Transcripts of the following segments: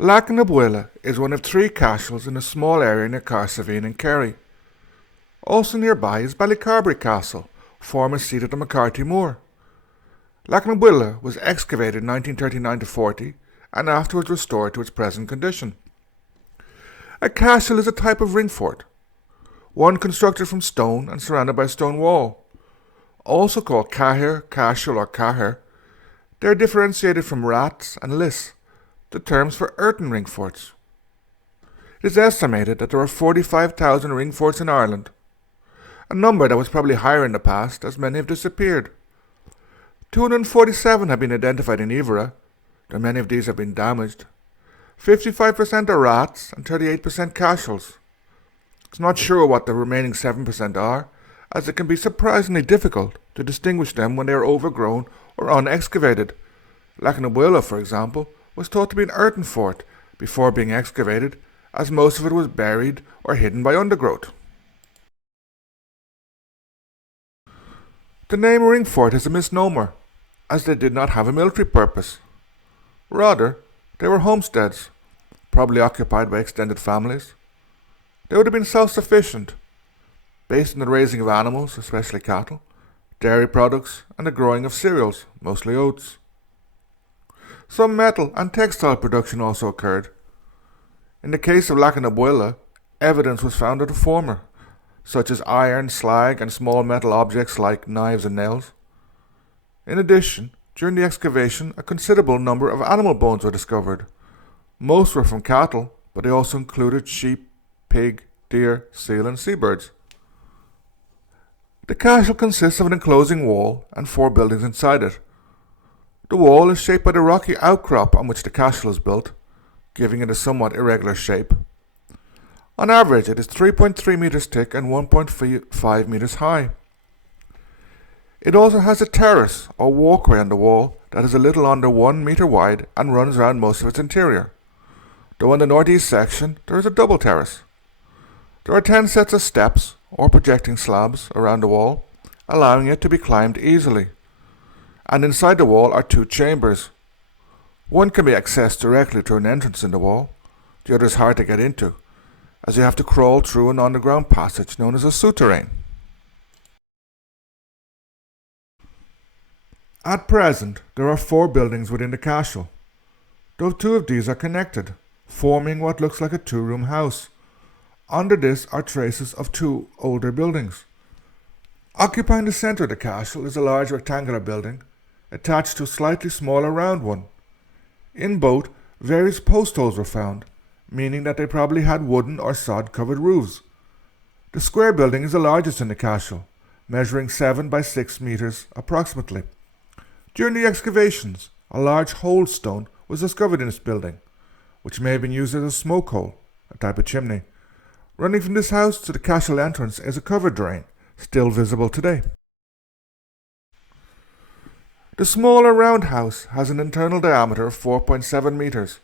Leacanabuaile is one of three cashels in a small area near Cahrsiveen in Kerry. Also nearby is Ballycarberry Castle, former seat of the MacCarthy Mór. Leacanabuaile was excavated in 1939-40 and afterwards restored to its present condition. A cashel is a type of ringfort, one constructed from stone and surrounded by a stone wall. Also called cahir, cashel or cahir, they are differentiated from rats and liss, the terms for earthen ringforts. It is estimated that there are 45,000 ringforts in Ireland, a number that was probably higher in the past as many have disappeared. 247 have been identified in Evora, though many of these have been damaged. 55% are rats and 38% cashels. It's not sure what the remaining 7% are, as it can be surprisingly difficult to distinguish them when they are overgrown or unexcavated. Leacanabuaile, for example, was thought to be an earthen fort before being excavated, as most of it was buried or hidden by undergrowth. The name Ringfort is a misnomer, as they did not have a military purpose. Rather, they were homesteads, probably occupied by extended families. They would have been self-sufficient, based on the raising of animals, especially cattle, dairy products, and the growing of cereals, mostly oats. Some metal and textile production also occurred. In the case of Leacanabuaile, evidence was found of the former, such as iron, slag, and small metal objects like knives and nails. In addition, during the excavation, a considerable number of animal bones were discovered. Most were from cattle, but they also included sheep, pig, deer, seal, and seabirds. The cashel consists of an enclosing wall and 4 buildings inside it. The wall is shaped by the rocky outcrop on which the cashel is built, giving it a somewhat irregular shape. On average, it is 3.3 meters thick and 1.5 meters high. It also has a terrace or walkway on the wall that is a little under 1 meter wide and runs around most of its interior, though in the northeast section there is a double terrace. There are 10 sets of steps or projecting slabs around the wall, allowing it to be climbed easily. And inside the wall are 2 chambers. One can be accessed directly through an entrance in the wall. The other is hard to get into, as you have to crawl through an underground passage known as a souterrain. At present, there are 4 buildings within the cashel, though 2 of these are connected, forming what looks like a 2-room house. Under this are traces of 2 older buildings. Occupying the centre of the cashel is a large rectangular building, attached to a slightly smaller round one. In both, various post holes were found, meaning that they probably had wooden or sod-covered roofs. The square building is the largest in the cashel, measuring 7 by 6 meters approximately. During the excavations, a large hole stone was discovered in this building, which may have been used as a smoke hole, a type of chimney. Running from this house to the cashel entrance is a covered drain, still visible today. The smaller round house has an internal diameter of 4.7 meters,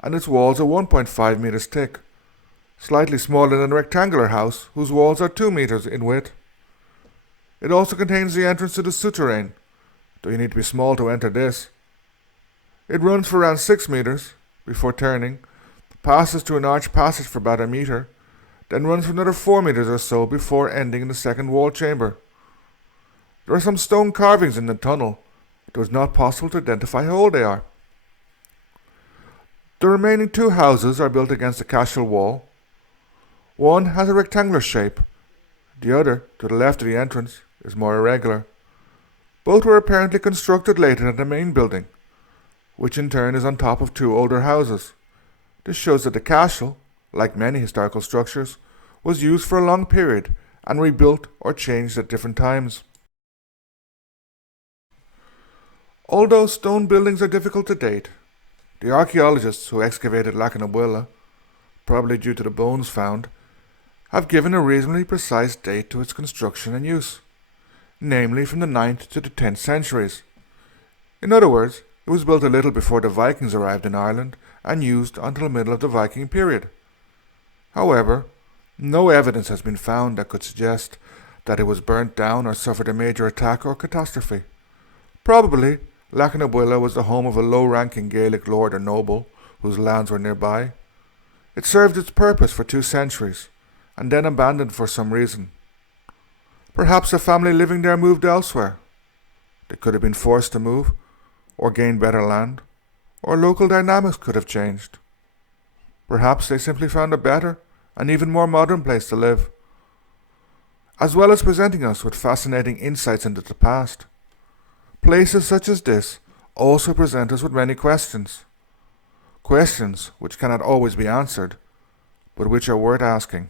and its walls are 1.5 meters thick, slightly smaller than the rectangular house, whose walls are 2 meters in width. It also contains the entrance to the souterrain, though you need to be small to enter this. It runs for around 6 meters before turning, passes through an arched passage for about 1 meter, then runs for another 4 meters or so before ending in the second wall chamber. There are some stone carvings in the tunnel, though it is not possible to identify how old they are. The remaining 2 houses are built against the cashel wall. One has a rectangular shape. The other, to the left of the entrance, is more irregular. Both were apparently constructed later than the main building, which in turn is on top of 2 older houses. This shows that the cashel, like many historical structures, was used for a long period and rebuilt or changed at different times. Although stone buildings are difficult to date, the archaeologists who excavated Leacanabuaile, probably due to the bones found, have given a reasonably precise date to its construction and use, namely from the 9th to the 10th centuries. In other words, it was built a little before the Vikings arrived in Ireland and used until the middle of the Viking period. However, no evidence has been found that could suggest that it was burnt down or suffered a major attack or catastrophe. Probably, Leacanabuaile was the home of a low-ranking Gaelic lord or noble whose lands were nearby. It served its purpose for 2 centuries, and then abandoned for some reason. Perhaps a family living there moved elsewhere. They could have been forced to move, or gain better land, or local dynamics could have changed. Perhaps they simply found a better and even more modern place to live. As well as presenting us with fascinating insights into the past, places such as this also present us with many questions. Questions which cannot always be answered, but which are worth asking.